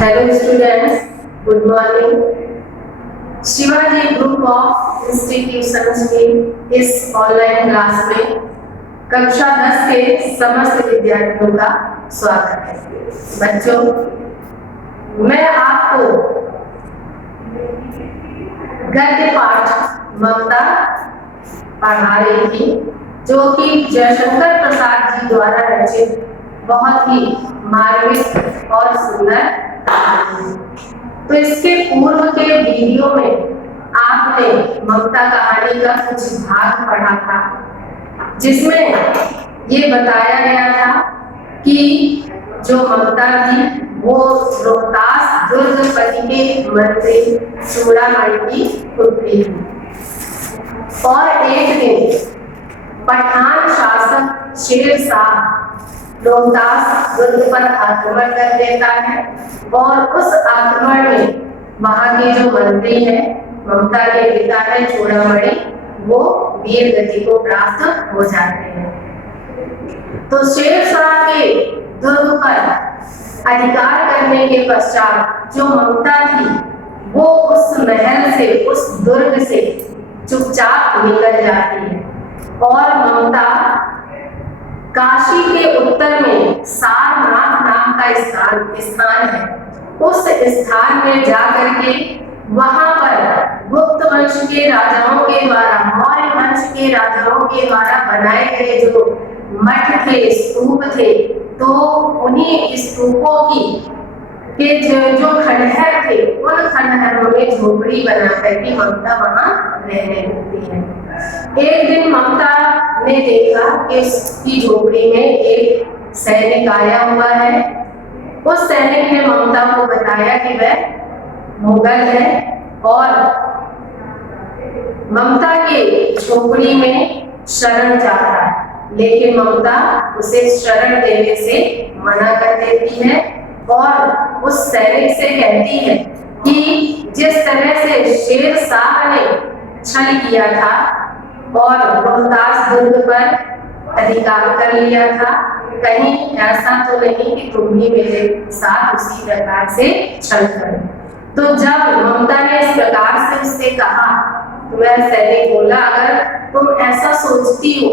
Hello students, good morning. Shivaji group of institutions की इस online class में कक्षा 10 के समस्त विद्यार्थियों का स्वागत है। बच्चों, मैं आपको गद्य पाठ ममता पढ़ा रही थी, जो कि जयशंकर प्रसाद जी द्वारा रचित बहुत ही मार्मिक और सुंदर। तो इसके पूर्व के वीडियो में आपने ममता कहानी का कुछ भाग पढ़ा था, जिसमें ये बताया गया था कि जो ममता थी वो रोहतास दुर्गपति के मंत्री चूड़ामणि की पुत्री थी। और एक दिन पठान शासक शेरशाह रोहतास दुर्ग पर आक्रमण कर देता है और उस आक्रमण में वहां के जो मंत्री हैं, ममता के पिता है चूड़ामणि, वो वीर गति को प्राप्त हो जाते हैं। तो शेरशाह के दुर्ग पर अधिकार करने के पश्चात जो ममता थी वो उस महल से, उस दुर्ग से चुपचाप निकल जाती है और ममता काशी के उत्तर में सारनाथ नाम का स्थान है, उस स्थान में जाकर के वहां पर गुप्त वंश के राजाओं के द्वारा, मौर्य वंश के राजाओं के द्वारा बनाए गए जो मठ थे, स्तूप थे, तो उन्हीं स्तूपों के जो खंडहर थे, उन खंडहरों में झोपड़ी बना करके ममता वहां रहने लगती है। एक दिन ममता ने देखा कि उसकी झोपड़ी में एक सैनिक आया हुआ है। उस सैनिक ने ममता को बताया कि वह मुगल है और ममता के झोपड़ी में शरण चाहता है, लेकिन ममता उसे शरण देने से मना कर देती है और उस सैनिक से कहती है कि जिस तरह से शेरशाह ने छल किया था और रोहतास दुर्ग पर अधिकार कर लिया था, कहीं ऐसा तो नहीं कि तुम भी मेरे साथ उसी प्रकार से छल करो। तो जब ममता ने इस प्रकार से उससे कहा तो वह सैनिक बोला, अगर तुम ऐसा सोचती हो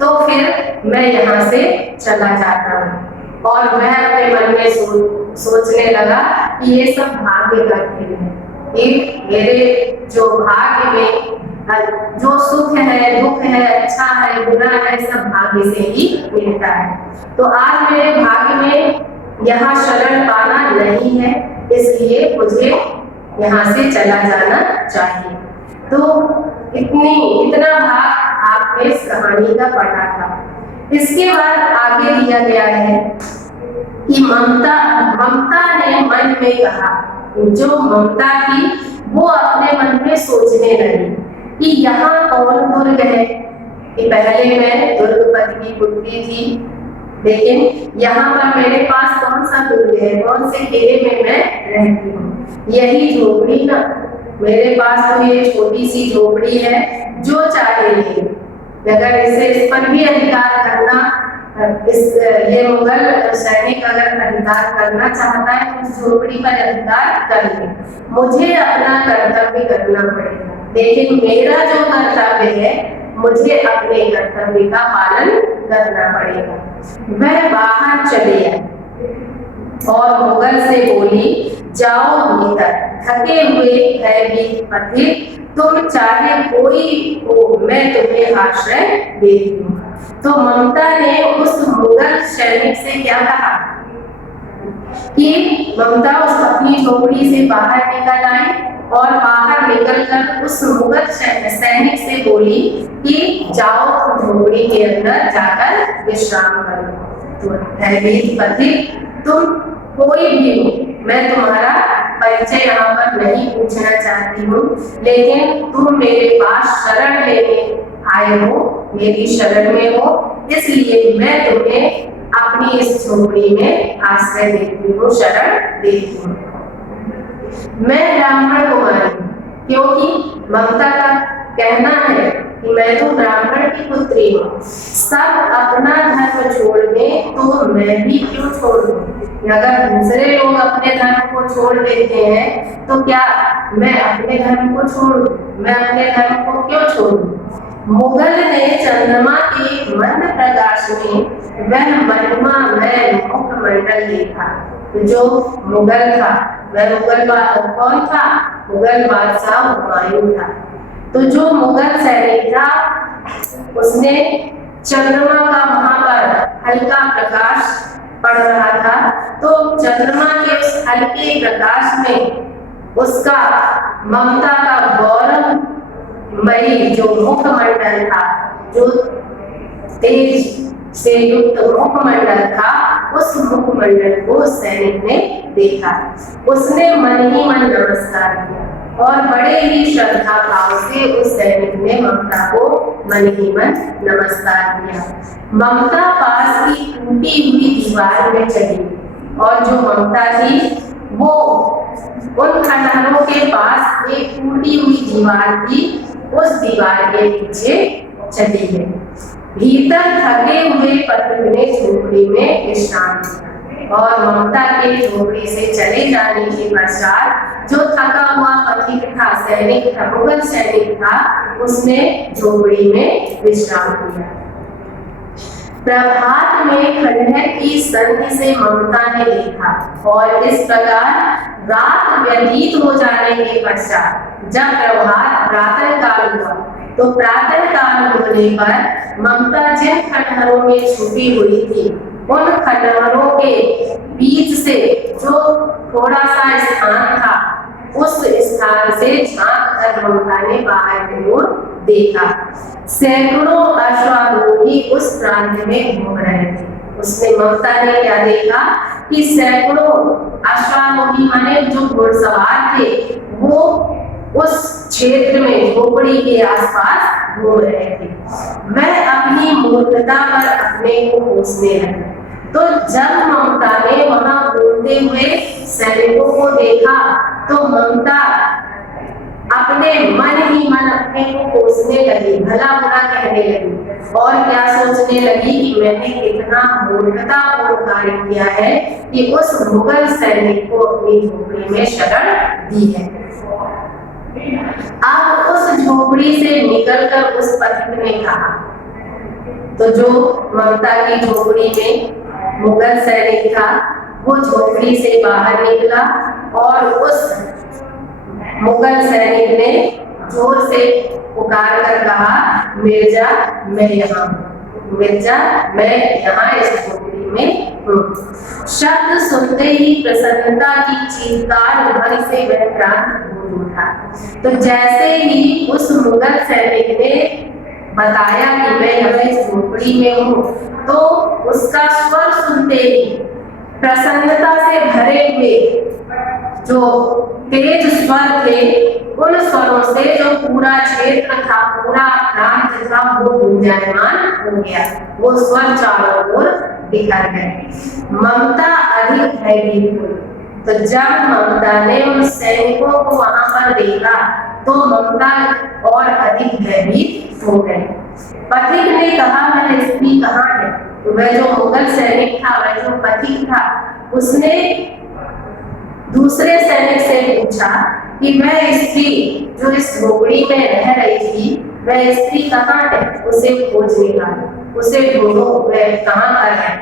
तो फिर मैं यहाँ से चला जाता हूँ। और वह अपने मन में सोचने लगा कि ये सब भाग्य का खेल है, कि मेरे जो भाग्य में जो सुख है, दुख है, अच्छा है, बुरा है, सब भाग्य से ही मिलता है। तो आज मेरे भाग्य में यहाँ शरण पाना नहीं है, इसलिए मुझे यहाँ से चला जाना चाहिए। तो इतना भाग आपने इस कहानी का पढ़ा था। इसके बाद आगे दिया गया है कि ममता ने मन में कहा, जो ममता थी वो अपने मन में सोचने लगी कि यहाँ कौन दुर्ग है, कि पहले मैं दुर्गपति की पुत्री थी, लेकिन यहाँ पर मेरे पास कौन सा दुर्ग है, कौन से किले में मैं रहती हूँ, यही झोपड़ी ना, मेरे पास तो ये छोटी सी झोपड़ी है, जो चाहे ले, अगर इस पर भी अधिकार करना, ये मुगल सैनिक अगर अधिकार करना चाहता है तो उस झोपड़ी पर अधिकार कर ले, मुझे अपना कर्तव्य करना पड़ेगा, लेकिन मेरा जो कर्तव्य है मुझे अपने कर्तव्य का पालन करना पड़ेगा। वह बाहर चले आए और मुगल से बोली, जाओ भीतर, थके हुए भयभीत पथिक, तुम चाहे कोई हो, मैं तुम्हें आश्रय देती हूँ। तो ममता ने उस मुगल सैनिक से क्या कहा कि ममता उस अपनी झोपड़ी से बाहर निकल आई और बाहर निकलकर उस मुगल सैनिक से बोली कि जाओ तुम झोपड़ी के अंदर जाकर विश्राम करो। तो भयभीत पथिक, तुम कोई भी हो, मैं तुम्हारा परिचय यहाँ पर नहीं पूछना चाहती हूँ, लेकिन तुम मेरे पास शरण लेने आए हो, मेरी शरण में हो, इसलिए मैं तुम्हें अपनी इस झोपड़ी में आश्रय देती हूँ, शरण देती हूँ। मैं ब्राह्मण कुमारी, क्योंकि ममता का कहना है कि मैं तो ब्राह्मण की पुत्री हूँ, सब अपना धर्म छोड़ दें तो मैं भी क्यों छोड़ दूं? अगर दूसरे लोग अपने धर्म को छोड़ देते हैं तो क्या मैं अपने धर्म को छोड़ दूं? मैं अपने धर्म को क्यों छोड़ूं? मुगल ने चंद्रमा के मंद प्रकाश में वह महिमामय मुखमंडल देखा। जो मुगल था वह मुगल बादशाह कौन था? मुगल बादशाह हुमायूं था। तो जो मुगल सैनिक था उसने चंद्रमा का वहां पर हल्का प्रकाश पड़ रहा था, तो चंद्रमा के उस हल्के प्रकाश में उसका ममता का गौरवमयी जो मुखमंडल था, जो तेज से युक्त मुखमंडल था, उस मुखमंडल को सैनिक ने देखा। उसने मन ही मन नमस्कार किया और बड़े ही श्रद्धा भाव से उस सैनिक ने ममता को मन ही मन नमस्कार किया। ममता पास की टूटी हुई दीवार में चली और जो ममता थी वो उन खंडहरों के पास एक टूटी हुई दीवार थी, उस दीवार के पीछे चली गई। भीतर थके हुए पथिक ने झोपड़ी में विश्राम किया और ममता के झोपड़ी से चले जाने के पश्चात जो थका हुआ पथिक था, सैनिक था, मुगल सैनिक था, उसने झोपड़ी में विश्राम किया। प्रभात में खंडहर की संधि से ममता ने देखा और इस प्रकार रात व्यतीत हो जाने के पश्चात जब प्रभात प्रातः काल हुआ तो प्रातः काल होने पर ममता जिन खंडहरों में छुपी हुई थी उन खंडहरों के बीच से जो थोड़ा सा स्थान था उस स्थान से झांक कर ममता ने बाहर की ओर देखा। सैकड़ों अश्वारोही उस प्रांत में घूम रहे थे। उसने ममता ने क्या देखा कि सैकड़ों अश्वारोही माने जो घुड़सवार थे वो उस क्षेत्र में झोपड़ी के आसपास घूम रहे थे। वह अपनी मूर्खता पर अपने को कोसने लगा। तो जब ममता ने वहां घूमते हुए सैनिकों को देखा तो ममता अपने मन ही मन अपने को कोसने लगी, भला बुरा कहने लगी और क्या सोचने लगी कि मैंने कितना मूर्खतापूर्ण कार्य किया है कि उस मुगल सैनिक को अपनी झोपड़ी में शरण दी है। अब उस झोपड़ी से निकलकर उस पथिक ने कहा, तो जो ममता की झोपड़ी में मुगल सैनिक था वो झोपड़ी से बाहर निकला और उस मुगल सैनिक ने जोर से पुकार कर कहा, मिर्जा मैं यहाँ हूँ, मिर्जा मैं यहाँ इस झोपड़ी में हूँ। शब्द सुनते ही प्रसन्नता की चीत्कार ध्वनि से वह प्रांत गूंज उठा। तो जैसे ही उस मुगल सैनिक ने बताया कि मैं यहाँ इस झोपड़ी में हूँ तो उसका स्वर सुनते ही प्रसन्नता से भरे हुए जो तेज स्वर थे उन स्वरों से जो पूरा क्षेत्र था, पूरा प्रांत था, वो गुंजायमान हो गया। वो स्वर चारों ओर बिखर गए। ममता अधिक भयभीत हुई। तो जब ममता ने उन सैनिकों को वहां पर देखा तो ममता और अधिक भयभीत हो गई। पथिक ने कहा, वह स्त्री कहाँ है? तो वह जो मुगल सैनिक था, वह जो पथिक था, उसने दूसरे सैनिक से पूछा कि वह स्त्री जो इस झोपड़ी में रह रही थी वह स्त्री कहाँ है? उसे खोज निकालो, उसे ढूंढो, वह कहाँ पर है।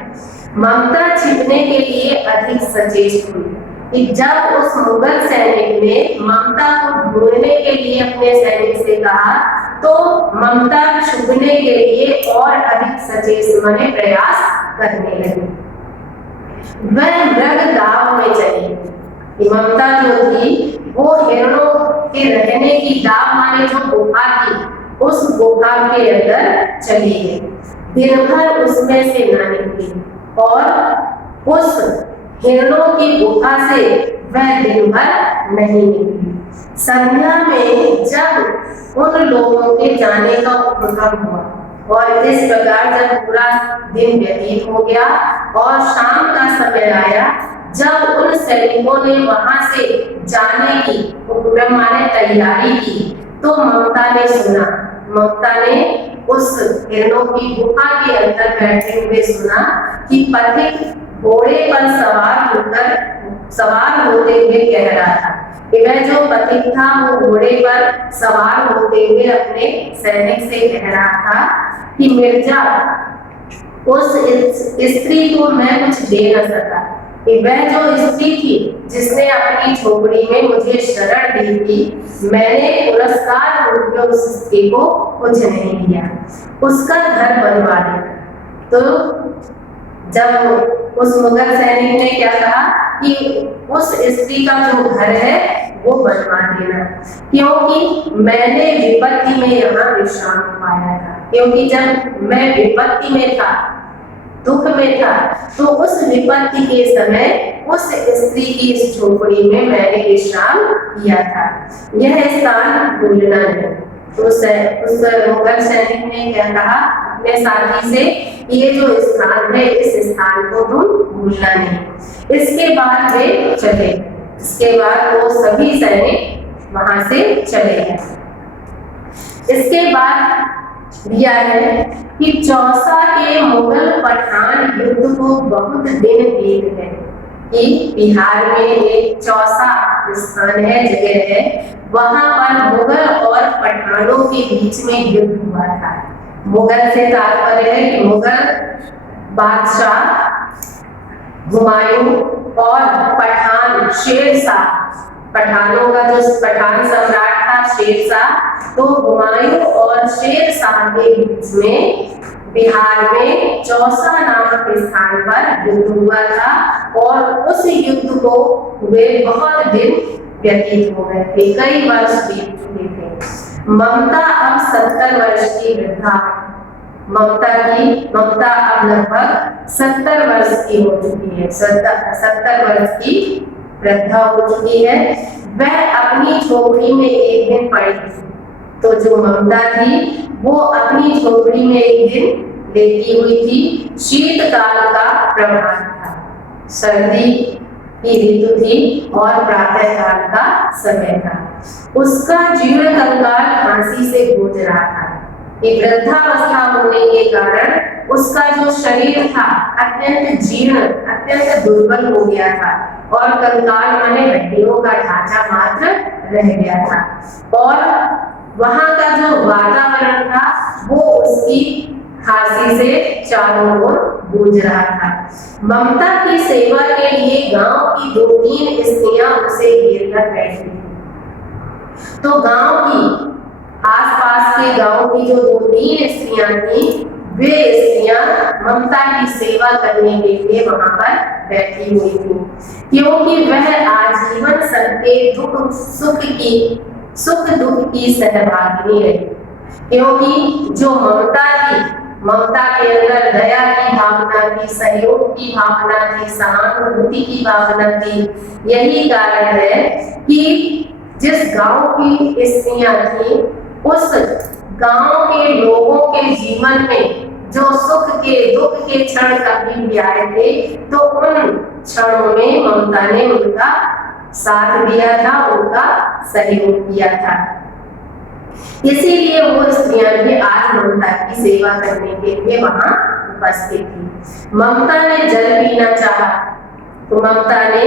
ममता छिपने के लिए अधिक सचेत हुई कि जब उस मुगल सैनिक ने ममता को ढूंढने के लिए अपने सैनिक से कहा तो ममता छुपने के लिए और अधिक सचेत माने प्रयास करने लगी। वह मृग दाव में चली। ममता जो थी वो हिरणों के रहने की दाव माने जो गुफा थी उस गुफा के अंदर चली गई। दिन भर उसमें से न निकली और उस हिरणों की गुफा से वह दिन भर नहीं निकली। संध्या में जब उन लोगों के जाने का उपक्रम हुआ और इस प्रकार जब पूरा दिन व्यतीत हो गया और शाम का समय आया, जब उन सैनिकों ने वहां से जाने की उपक्रम माने तैयारी की तो ममता ने सुना, ममता ने उस हिरणों की गुफा के अंदर बैठे हुए सुना कि पथिक घोड़े पर सवार होते हुए कह रहा था कि वह जो पथिक था वो घोड़े पर सवार होते हुए अपने सैनिक से कह रहा था कि मिर्जा, उस स्त्री को मैं कुछ दे न सका कि वह जो स्त्री थी जिसने अपनी झोपड़ी में मुझे शरण दी थी, मैंने पुरस्कार रूप में उस स्त्री को कुछ नहीं दिया, उसका घर बनवा दिया। तो जब उस मुगल सैनिक ने क्या कहा कि उस स्त्री का जो घर है वो बनवा देना, क्योंकि मैंने विपत्ति में यहाँ विश्राम पाया था। क्योंकि जब मैं विपत्ति में था, दुख में था, तो उस विपत्ति के समय उस स्त्री की इस झोपड़ी में मैंने विश्राम किया था, यह स्थान भूलना नहीं। तो उस मुगल सैनिक ने क्या कहा अपने साथी से, ये जो स्थान है इस स्थान को तुम भूलना नहीं। इसके बाद वे चले, इसके बाद वो सभी सैनिक वहां से चले गए। इसके बाद दिया है कि चौसा के मुगल पठान युद्ध को बहुत दिन बीत गए कि बिहार में एक चौसा स्थान है, जगह है, वहां पर मुगल और पठानों के बीच में युद्ध हुआ था। मुगल से तात्पर्य है कि मुगल बादशाह हुमायूं और पठान शेरशाह, पठानों का जो पठान सम्राट था शेरशाह, तो हुमायूं और शेरशाह के बीच में बिहार में चौसा नामक स्थान पर युद्ध हुआ था और उस युद्ध को हुए बहुत दिन व्यतीत हो गए थे, कई वर्ष बीत चुके थे। ममता अब 70 वर्ष की वृद्धा है। ममता अब लगभग 70 वर्ष की हो चुकी है, 70 वर्ष की वृद्धा हो चुकी है। वह अपनी झोपड़ी में एक दिन पड़ी थी, तो जो ममता थी वो अपनी झोपड़ी में एक दिन लेटी हुई थी। शीतकाल का प्रभात था, सर्दी की ऋतु थी और प्रातः काल का समय था। उसका जीर्ण कंकाल खांसी से गूंज रहा था। वृद्धावस्था होने के कारण उसका जो शरीर था अत्यंत जीर्ण, अत्यंत दुर्बल हो गया था और कंकाल माने हड्डियों का ढांचा मात्र रह गया था और वहां का जो वातावरण था वो उसकी खांसी से चारों ओर गूंज रहा था। ममता की सेवा के लिए गांव की 2-3 स्त्रियां उसे घेर कर बैठी थी। तो गांव की आसपास के गांव की जो 2-3 स्त्रियां थी, वे स्त्रियां ममता की सेवा करने के लिए वहां पर बैठी हुई थी, क्योंकि वह आजीवन सबके सुख दुख की सहभागिनी रही। क्योंकि जो ममता थी, ममता के अंदर दया की भावना थी, सहयोग की भावना थी, सहानुभूति की भावना थी। यही कारण है कि जिस गांव की स्त्रियां थी, उस गांव के लोगों के जीवन में जो सुख के दुख के क्षण कभी भी आए थे, तो उन क्षणों में ममता ने उनका साथ दिया था, उनका सहयोग किया था। इसीलिए वो स्त्रियां भी आज ममता की सेवा करने के लिए वहां उपस्थित थी। ममता ने जल पीना चाहा, तो ममता ने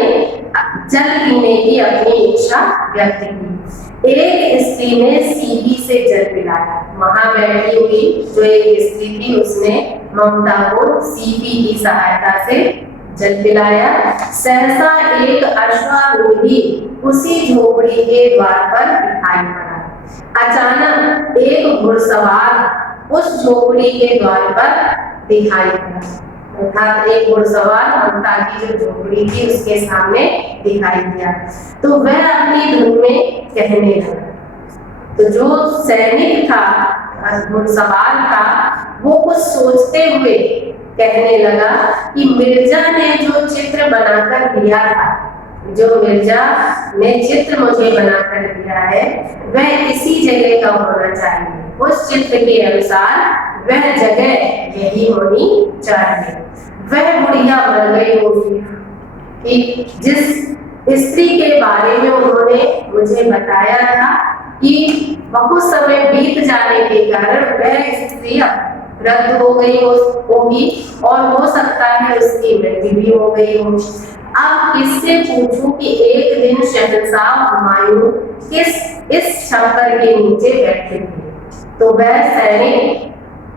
जल पीने की अपनी इच्छा व्यक्त की। एक स्त्री ने सीपी से जल पिलाया। वहां बैठी हुई जो एक स्त्री थी, उसने ममता को सीपी की सहायता से जल पिलाया। सहसा एक अश्वारूढ़ी उसी झोपड़ी के द्वार पर दिखाई पड़ा। अचानक एक घुड़सवार उस झोपड़ी के द्वार पर दिखाई पड़ा, अर्थात एक घुड़सवार ममता की जो झोपड़ी थी उसके सामने दिखाई दिया। तो वह अपनी धुन में कहने लगा। तो जो सैनिक था, घुड़सवार था, वो कुछ सोचते हुए कहने लगा कि मिर्जा ने जो चित्र बनाकर दिया था, जो मिर्जा ने चित्र मुझे बनाकर दिया है, वह इसी जगह का होना चाहिए। उस चित्र के अनुसार वह जगह यही होनी चाहिए। वह बुढ़िया मर गई होगी कि जिस स्त्री के बारे में उन्होंने मुझे बताया था, कि बहुत समय बीत जाने के कारण वह स्त्री रद्द हो गई होगी और हो सकता है उसकी मृत्यु भी हो गई हो। अब किससे पूछूं कि एक दिन शहंशाह हुमायूं इस छप्पर के नीचे बैठे थे। तो वह सैनिक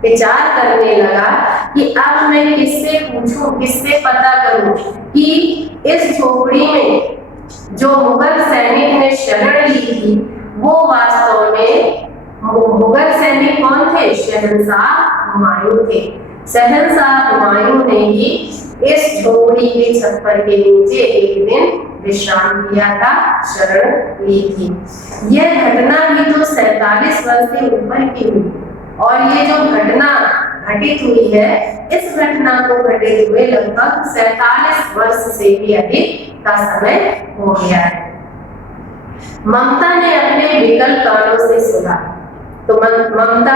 विचार करने लगा कि अब मैं किससे पूछूं, किससे पता करूं कि इस झोपड़ी में जो मुगल सैनिक ने शरण ली थी वो वास्तव में मुगल सैनिक कौन थे? शहंशाह हुमायूं थे। शहंशाह हुमायूं ने ही इस झोपड़ी के छप्पर के नीचे एक दिन विश्राम किया था, शरण ली थी। यह घटना भी तो 47 वर्ष से ऊपर की हुई और ये जो घटना घटित हुई है, इस घटना को घटे हुए लगभग 47 वर्ष से भी अधिक का समय हो गया है। ममता ने अपने विकल कानों से सुना तो ममता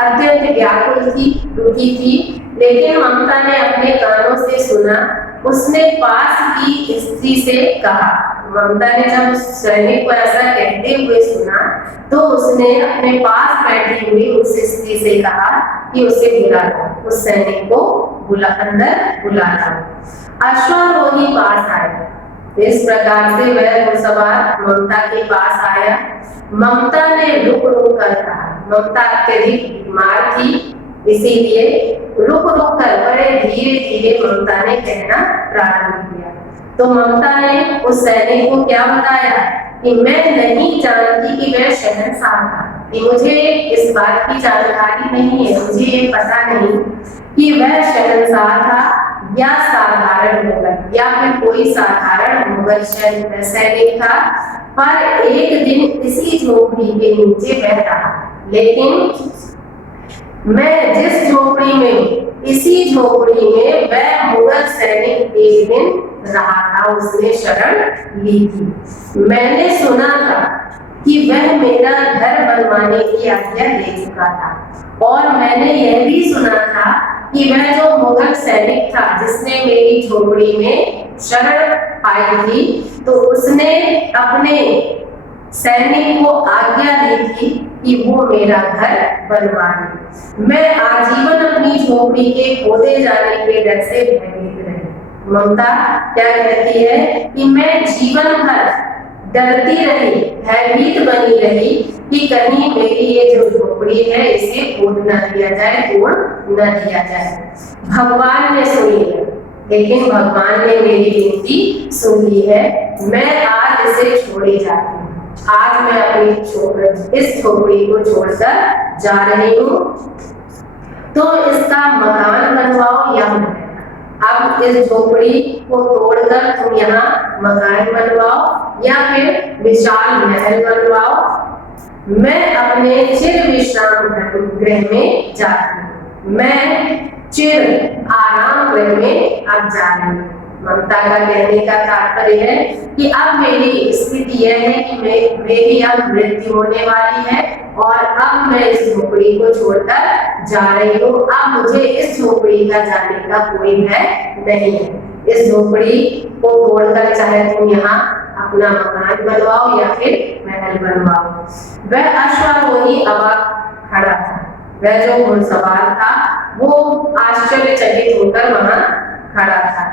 अत्यंत व्याकुल थी, दुखी थी, लेकिन ममता ने अपने कानों से सुना। उसने पास की स्त्री से कहा, ममता ने जब उस सैनिक को ऐसा कहते हुए सुना तो उसने अपने पास बैठी हुई उस स्त्री से कहा कि उसे बुला लो, उस सैनिक को अंदर बुला लो। अश्वारोही पास आया। इस प्रकार से वह घुड़सवार ममता के पास आया। ममता ने रुक रुक कर कहा, ममता अत्यधिक बीमार थी, इसीलिए रुक रुक कर बड़े धीरे धीरे ममता ने कहना प्रारंभ किया। तो ममता ने उस सैनिक को क्या बताया कि मैं नहीं जानती कि वह शहंशाह था, कि मुझे इस बात की जानकारी नहीं है, मुझे ये पता नहीं कि वह शहंशाह था या साधारण मुगल या फिर कोई साधारण मुगल सैनिक था, पर एक दिन इसी झोपड़ी के नीचे वह रहा। लेकिन मैं जिस झोपड़ी में, इसी झोपड़ी में वह मुगल सैनिक एक दिन रहा था, उसने शरण ली थी। मैंने सुना था कि वह मेरा घर बनवाने की आज्ञा दे चुका था और मैंने यह भी सुना था कि वह जो मुगल सैनिक था जिसने मेरी झोपड़ी में शरण पाई थी, तो उसने अपने सैनिक को आज्ञा दी थी कि वो मेरा घर बनवाए। मैं आजीवन अपनी झोपड़ी के खोदे जाने के डर से भयभीत रही। ममता क्या कहती है कि मैं जीवन भर डरती रही, भयभीत बनी रही कि कहीं मेरी ये जो झोपड़ी है इसे खोद न दिया जाए, तोड़ न दिया जाए। भगवान ने सुन लिया, लेकिन भगवान ने मेरी विनती सुन ली है। मैं आज इसे छोड़े जाती हूँ। आज मैं अपनी इस झोपड़ी को छोड़कर जा रही हूँ। तो इसका मकान बनवाओ या महल। अब इस झोपड़ी को तोड़कर तुम यहाँ मकान बनवाओ या फिर विशाल महल बनवाओ। मैं अपने चिर विश्राम गृह में जाती हूँ। मैं चिर आराम गृह में अब जा रही हूँ। ममता का कहने का तात्पर्य है कि अब मेरी स्थिति यह है कि मेरी अब मृत्यु होने वाली है और अब मैं इस झोपड़ी को छोड़कर जा रही हूँ। अब मुझे इस झोपड़ी का जाने का कोई भय नहीं है। इस झोपड़ी को तोड़कर चाहे तुम यहाँ अपना मकान बनवाओ या फिर महल बनवाओ। वह अश्वारोही अवाक खड़ा था। वह जो घुड़सवार था वो आश्चर्यचकित होकर वहां खड़ा था।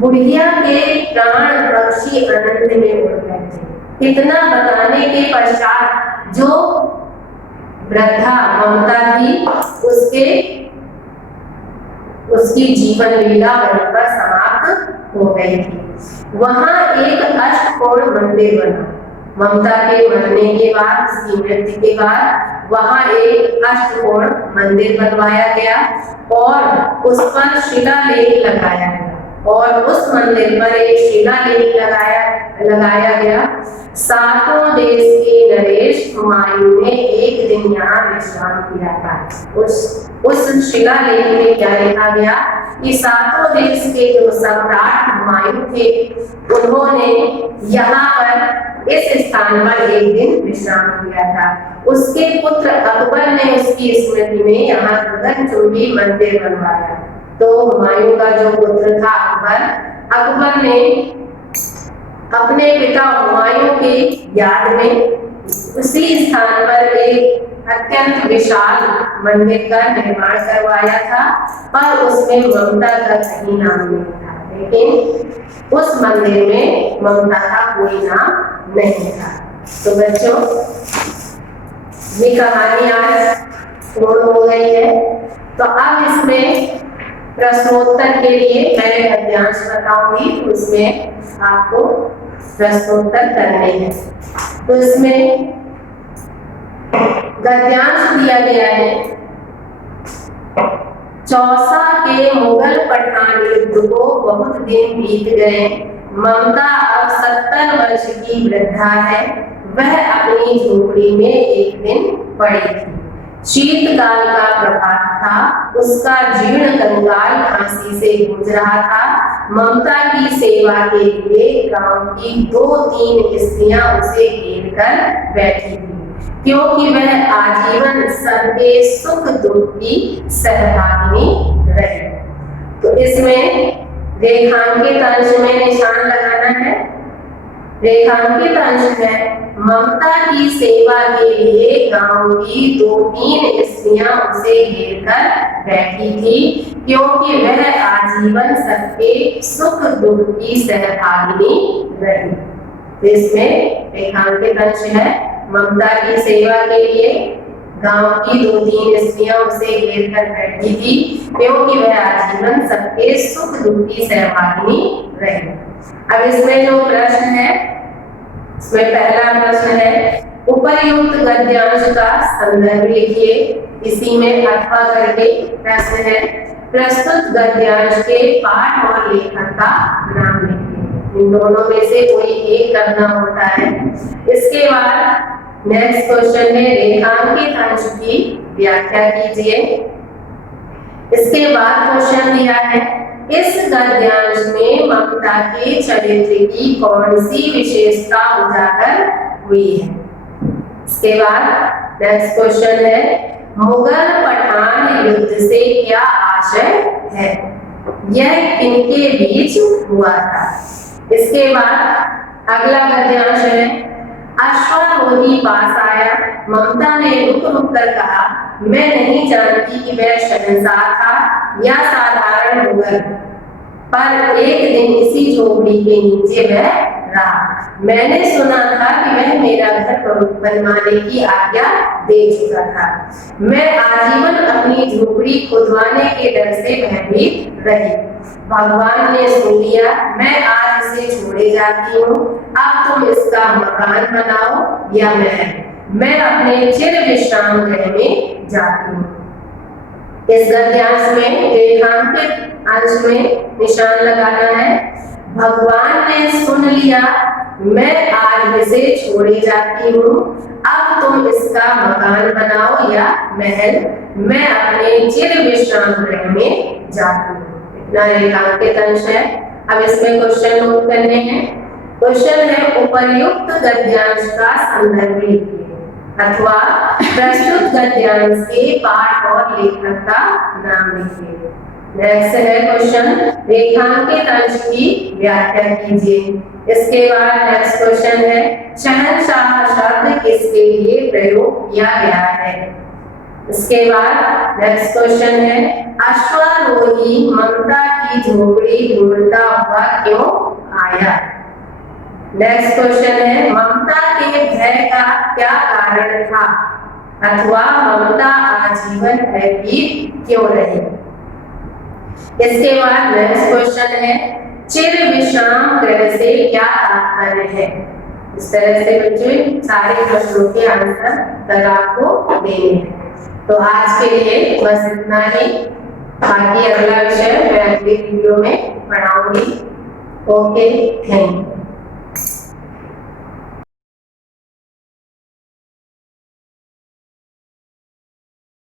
बुढ़िया के प्राण पक्षी आनंद में उड़ गए थे। इतना बताने के पश्चात जो वृद्धा ममता थी उसकी जीवन लीला वहीं पर समाप्त हो गई थी। वहां एक अष्टकोण मंदिर बना। ममता के मरने के बाद, उसकी मृत्यु के बाद वहां एक अष्टकोण मंदिर बनवाया गया और उस पर शिलालेख लगाया गया और उस मंदिर पर एक शिलालेख लगाया गया। सातों देश के नरेश हुमायूं ने एक दिन यहाँ विश्राम किया था। उस शिलालेख में क्या लिखा गया कि सातों देश के जो सम्राट हुमायूं थे उन्होंने यहाँ पर इस स्थान पर एक दिन विश्राम किया था। उसके पुत्र अकबर ने उसकी स्मृति में यहाँ गगनचुंबी मंदिर बनवाया। तो हुमायूं का जो पुत्र था अकबर ने अपने पिता हुमायूं की याद में उसी स्थान पर एक अत्यंत विशाल मंदिर का निर्माण करवाया था, पर उसमें ममता का कहीं नाम नहीं था। लेकिन उस मंदिर में ममता का कोई नाम नहीं था। तो बच्चों, ये कहानी आज पूर्ण हो गई है। तो अब इसमें प्रश्नोत्तर के लिए मैं गद्यांश बताऊंगी, तो उसमें आपको प्रश्नोत्तर करने हैं। तो इसमें गद्यांश दिया गया है, चौसा के मुगल पठान युद्ध को बहुत दिन बीत गए, ममता अब 70 वर्ष की वृद्धा है, वह अपनी झोपड़ी में एक दिन पड़ी थी। शीतकाल का प्रभात था, उसका जीर्ण कंकाल खांसी से गूंज रहा था। ममता की सेवा के लिए गांव की 2-3 स्त्रियां उसे घेर कर बैठी थी, क्योंकि वह आजीवन सबके सुख दुख की सहभागिनी रही। तो इसमें रेखांकित अंश में निशान लगाना है। रेखांकित अंश है, ममता की सेवा के लिए गांव की 2-3 स्त्रियां उसे घेर कर बैठी थी, क्योंकि वह आजीवन सबके सुख दुख की सहभागिनी रही। तो इसमें रेखांकित अंश है, ममता की सेवा के लिए गांव की 2-3 स्त्रियां उसे घेर कर बैठी थी, क्योंकि वह आजीवन सबके सुख दुख की सहभागिनी रही। अब इसमें जो प्रश्न है, इसमें पहला प्रश्न है, उपर्युक्त गद्यांश का संदर्भ लिखिए। इसी में अथवा करके प्रश्न है, प्रस्तुत गद्यांश के पाठ और लेखक का नाम लिखिए। इन दोनों में से कोई एक करना होता है। इसके बाद नेक्स्ट क्वेश्चन है, रेखांकित अंश की व्याख्या कीजिए। इसके बाद क्वेश्चन दिया है, इस गद्यांश में ममता के चरित्र की कौन सी विशेषता उजागर हुई है। इसके बाद नेक्स्ट क्वेश्चन है, मुगल पठान युद्ध से क्या आशय है, यह किनके बीच हुआ था। इसके बाद अगला गद्यांश है, अश्वारोही पास आया, ममता ने रुक रुक कर कहा, मैं नहीं जानती कि वह शहंशाह था या साधारण मुगल, पर एक दिन इसी झोपड़ी के नीचे वह रहा। मैंने सुना था कि वह मेरा घर बनवाने की आज्ञा दे चुका था। मैं आजीवन अपनी झोपड़ी खुदवाने के डर से भयभीत रही। भगवान ने सुन लिया, मैं आज इसे छोड़े जाती हूँ। अब तुम इसका मकान बनाओ या मैं अपने चिर विश्राम गृह में जाती हूँ। इस गद्यांश में रेखांकित अंश में निशान लगाना है, भगवान ने सुन लिया, मैं आज इसे छोड़े जाती हूँ। अब तुम इसका मकान बनाओ या महल, मैं अपने चिर विश्राम गृह में जाती हूँ। इतना रेखांकित अंश है। अब इसमें क्वेश्चन नोट करने हैं। क्वेश्चन है, उपर्युक्त गद्यांश का संदर्भ लिखिए अथवा प्रस्तुत गद्यांश के पाठ और लेखक का नाम लिखिए। नेक्स्ट है क्वेश्चन, रेखांकित अंश की व्याख्या कीजिए। इसके बाद नेक्स्ट क्वेश्चन है, शहंशाह शब्द किसके लिए प्रयोग किया गया है। इसके बाद नेक्स्ट क्वेश्चन है, अश्वारोही ममता की झोपड़ी ढूंढता हुआ क्यों आया। नेक्स्ट क्वेश्चन है, ममता के भय का क्या कारण था अथवा ममता आजीवन भयभीत क्यों रही। इसके बाद नेक्स्ट क्वेश्चन है, चिर विश्राम गृह से क्या तात्पर्य है। इस तरह से बच्चों सारे प्रश्नों के आंसर तक आपको देने हैं। तो आज के लिए बस इतना ही, बाकी अगला विषय मैं अगले वीडियो में पढ़ाऊंगी। Okay, thank you.